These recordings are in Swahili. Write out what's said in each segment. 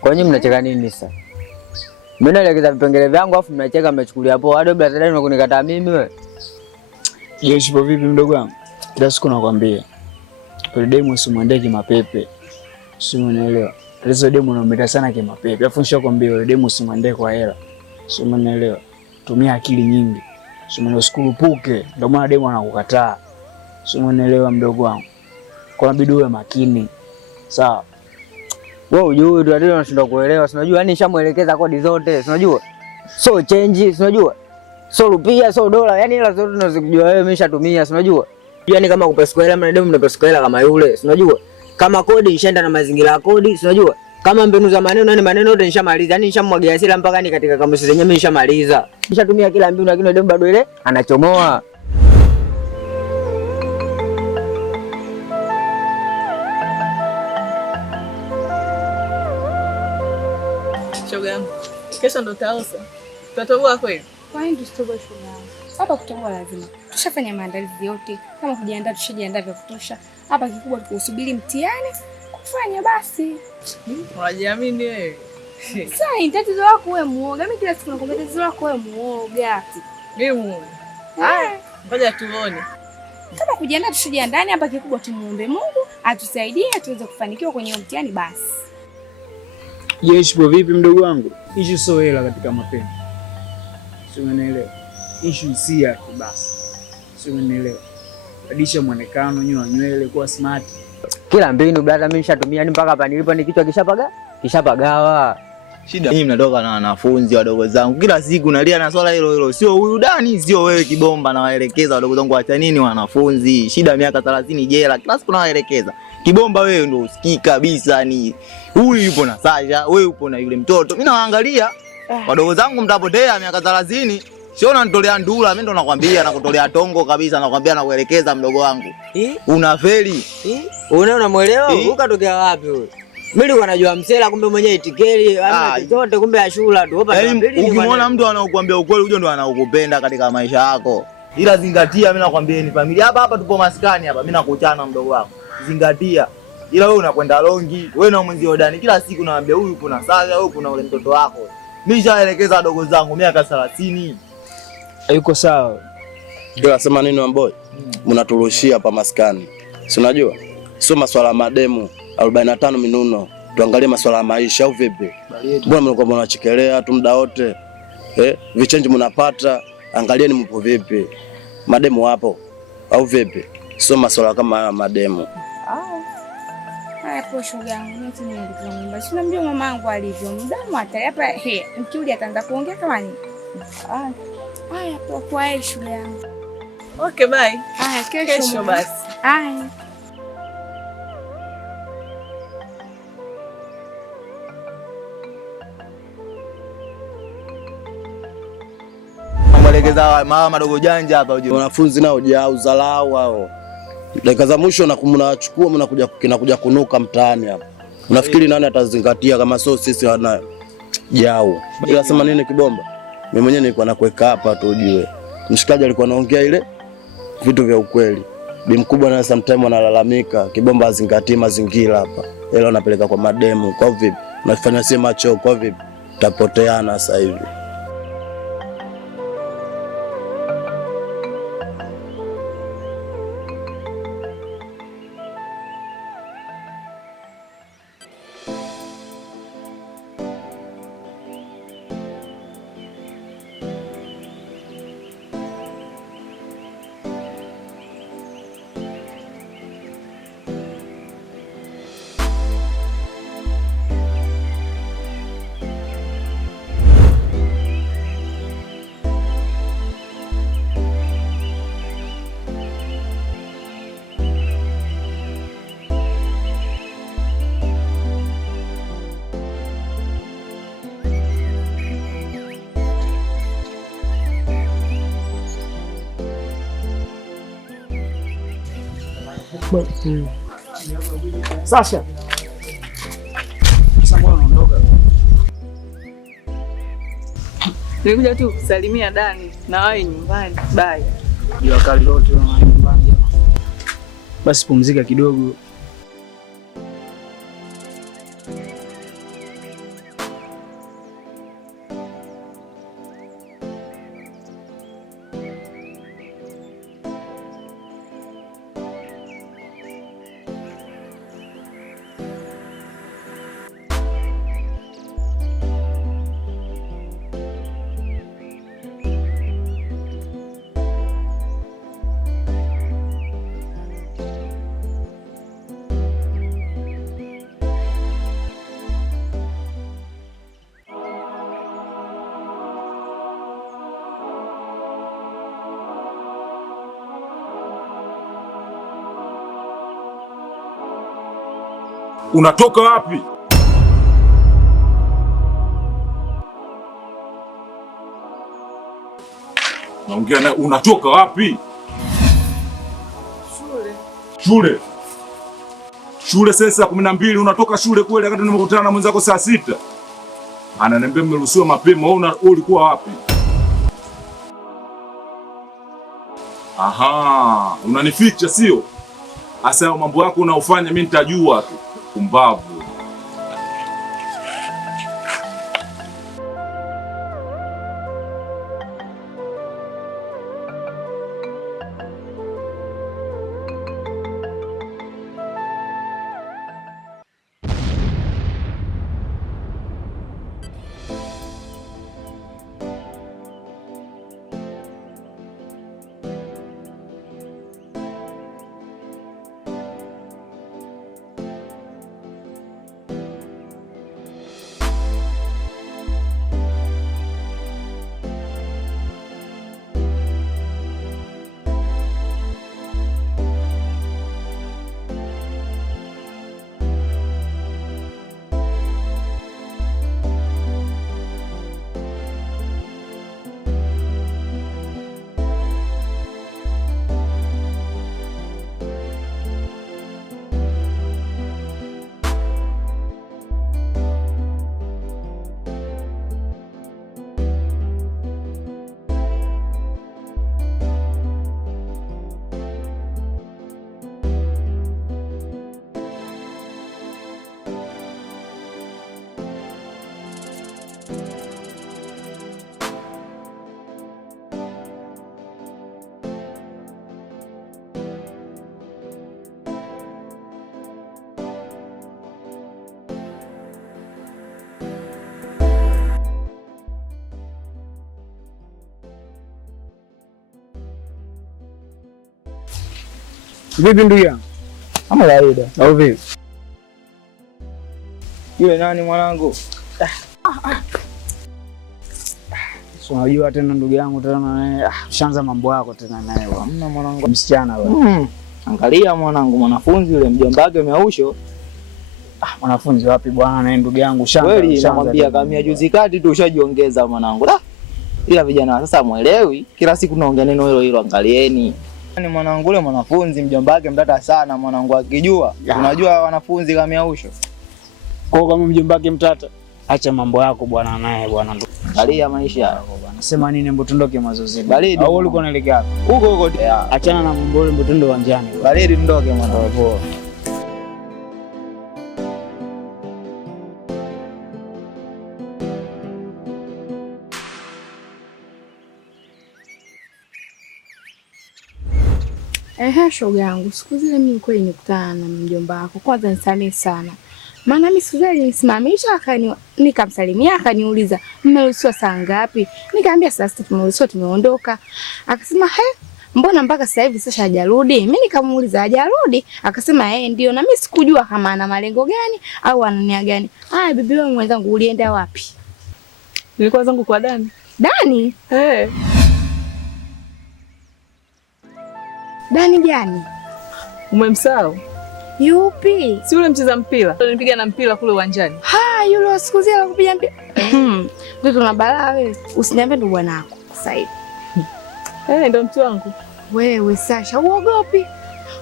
Kwa nini mnacheka nini sasa? Mimi naelekeza vipengele vyangu afu mnacheka mmechukulia poa. Hadi brother dai unakunikataa mimi wewe. Jeshi po vipi mdogo wangu? Ndio siku nakwambia. Ile demo usimwendee kimapepe. Sio unaelewa. Ile demo unaometa sana kimapepe. Afu nishakwambia ile demo usimwendee kwa hela. Sio unaelewa. Tumia akili nyingi. Sio usikurupuke. Ndio maana demo anakukataa. Sio unaelewa mdogo wangu. Kwa inabidi uwe makini. Sawa. Wewe unajua ndio ndio unashindwa kuelewa. Si unajua yani nishamuelekeza kodi zote. Si unajua? So change, si unajua? So rupia, so dola, yani hela zote unazojua wewe nimeshatumia, si unajua? Yani kama kupesa hela mna demu mnapesa hela kama yule, si unajua? Kama kodi ishaenda na mazingira ya kodi, si unajua? Kama mbinu za maneno yani maneno yote nishamaliza, yani nishamwagia hasira mpaka ni katika kamusi zenyewe nishamaliza. Nishatumia kila mbinu lakini demu bado ile anachomoa. Shoga, kesho ndo taosa. Tutatoboa kweli? Kwa nini tusitoboe shoga? Hapa kutoboa lazima. Tushafanya maandalizi yote. Kama kujiandaa tushajiandaa vya kutosha. Hapa kikubwa tukusubiri mtihani kufanya basi. Unajiamini wewe? Sasa ni tatizo lako wewe muoga. Mimi kila siku nakwambia tatizo lako wewe muoga. Mimi muoga. Haya, ngoja tuone. Kama kujiandaa tushajiandaa, hapa kikubwa tumuombe Mungu atusaidie tuweze kufanikiwa kwenye mtihani basi. Jeshi po vipi mdogo wangu? Issue sio hela katika mapenzi. Sio unaelewa. Issue hisia tu basi. Sio unaelewa. Badisha muonekano, nyoa nywele, kuwa smart. Kila mbinu brother mimi nishatumia ni mpaka hapa nilipo ni kichwa kishapagawa. Shida hii mnatoka na wanafunzi wadogo zangu. Kila siku nalia na swala hilo hilo. Sio huyu Dani, sio wewe Kibomba na waelekeza wadogo zangu acha nini wanafunzi. Shida miaka 30 jela. Kila siku nawaelekeza. Kibomba wewe ndio usikii kabisa ni huyu yupo na Sasha, wewe upo na yule mtoto. Mimi nawaangalia wadogo zangu mtapotea miaka 30. Sio unanitolea ndula, mimi ndo nakwambia nakutolea tongo kabisa, nakwambia na kuelekeza mdogo wangu. Unafeli. Unamuelewa? Ukatokea wapi wewe? Mimi nilikuwa najua msela kumbe mwenyewe itikeli, ama zote kumbe ashula tu. Hapa ukimwona mtu anakuambia ukweli huyo ndo anaokupenda katika maisha yako. Ila zingatia, mimi nakwambia ni familia hapa tupo maskani hapa, mimi nakuchana mdogo wako. Zingatia. Ila wewe unakwenda longi, wewe na mwenzio Dani kila siku naambia huyu yupo na Sasa, huyu kuna ule mtoto wako. Mimi nishaelekeza wadogo zangu miaka 30. Hayuko sawa. Kila sema nini amboy? Mnaturushia hapa maskani. Si unajua? Sio masuala mademu 45 minuno. Tuangalie masuala ya maisha au vipi? Mbona mnakuwa mnachekelea tu muda wote? Vichange mnapata, angalieni mpo vipi? Mademu hapo au vipi? Sio masuala kama haya mademu. Haya po shoga yangu, mimi nilikuwa nyumba. Si unamjua mamangu alivyo. Mdamu hata hapa mkiuli ataanza kuongea kama nini? Haya po kwa shoga yangu. Okay, bye. Haya Kesho basi. Haya. Mwelekeza mama madogo janja hapa uje. Wanafunzi nao jao uzalau hao. Dakika za mwisho na kumnachukua kinakuja kunuka mtaani hapa. Unafikiri nani atazingatia kama sio sisi wana jao? Ila sema nini Kibomba? Mimi mwenyewe nilikuwa nakuweka hapa tu ujue. Mshikaji alikuwa anaongea ile vitu vya ukweli. Bi mkubwa na sometimes analalamika Kibomba azingatie mazingira hapa. Ila anapeleka kwa mademu. Kwa vipi? Unafanya si macho kwa vipi? Tutapoteana sasa hivi. Sasha. Sasa mbona unaondoka? Nilikuja tu kusalimia Dani na wae nyumbani. Bye. Jua kali lote na nyumbani. Basi pumzika kidogo. Unatoka wapi? Naongea na unatoka wapi? Shule. Shule sasa 12 unatoka shule kweli wakati nimekutana na mwenzako saa 6. Ananiambia mmeruhusiwa mapema. Wewe ulikuwa wapi? Aha, unanificha sio? Asa mambo yako unaofanya mimi nitajua tu. Kumbavu. Vipi ndugu yangu? Kama kawaida. Au vipi? Yule nani mwanangu? Unajua tena ndugu yangu tena ushaanza mambo yako tena naye bwana. Hamna mwanangu. Msichana bwana. Angalia mwanangu, mwanafunzi yule mjomba wake Meausho. Mwanafunzi wapi bwana naye ndugu yangu ushaanza. Kweli namwambia kamia juzi kati tu ushajiongeza mwanangu. Ila vijana sasa muelewi, kila siku naongea neno hilo hilo, angalieni. Ni mwanangu yule mwanafunzi mjomba wake mtata sana mwanangu, akijua. Unajua wanafunzi kama Meausho. Kwa kama mjomba wake mtata, acha mambo yako bwana naye bwana. Angalia maisha yako bwana. Sema nini mbo tundoke mazozini. Baridi. Au ulikuwa unaelekea huko huko? Achana na mambo yale mbo tundo uwanjani. Baridi ndoke mwanangu. Shoga yangu, siku zile mimi kweli nikutana na mjomba wako. Kwanza nisamehe sana. Maana mimi siku zile alinisimamisha nikamsalimia akaniuliza, "Mmeruhusiwa saa ngapi?" Nikamwambia saa 6 tumeruhusiwa, tumeondoka. Akasema, mbona mpaka sasa hivi sasa hajarudi?" Mimi nikamuuliza, "Hajarudi?" Akasema, ndio." Na mimi sikujua kama ana malengo gani au ana nia gani. Bibi wewe mwenzangu ulienda wapi? Nilikuwa zangu kwa Dani. Dani? Dani gani? Umemsahau? Yupi? Si yule mcheza mpira. Alinipiga na mpira kule uwanjani. Yule wa siku zile kupiga mpira. Ndio una balaa wewe. Usiniambie ndo bwanako sasa hivi. Ndio mtu wangu. Wewe Sasha, uogopi?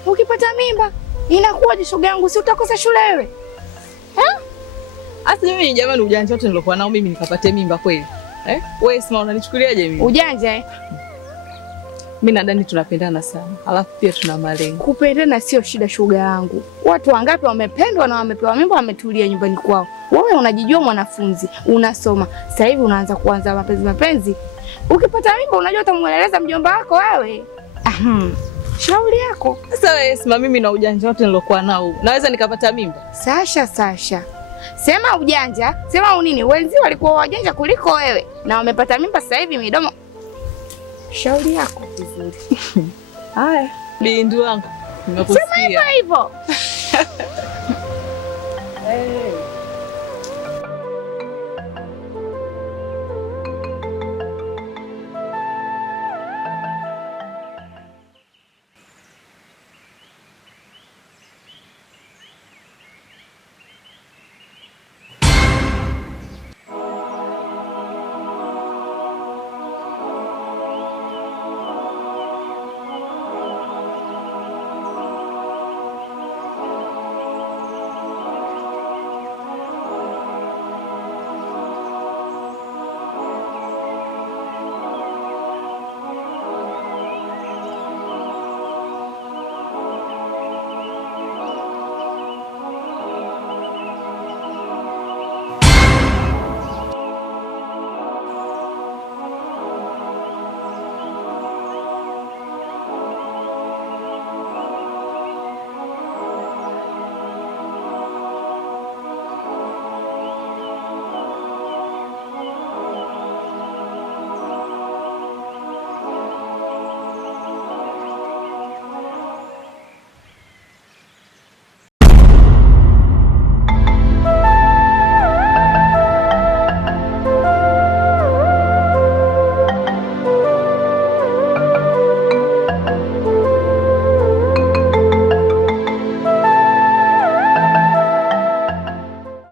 Ukipata mimba inakuwaje shoga yangu, si utakosa shule wewe? Asa mimi jamani, ujanja wote nilokuwa nao mimi nikapate mimba kweli? Wewe sima unanichukuliaje mimi? Ujanja Mimi na Dani tunapendana sana. Alafu pia tuna malengo. Kupendana sio shida shoga yangu. Watu wangapi wamependwa na wamepewa mimba wametulia nyumbani kwao. Wewe unajijua mwanafunzi, unasoma. Sasa hivi unaanza kuanza mapenzi. Ukipata mimba unajua utamueleza mjomba wako wewe. Shauri yako. Sasa wewe sima mimi na ujanja wote nilokuwa nao. Naweza nikapata mimba? Sasha. Sema ujanja, sema unini? Wenzi walikuwa wajanja kuliko wewe na wamepata mimba sasa hivi midomo. Shauri yako vizuri. Haya, bindu wangu. Nimekusikia. Sema hivyo.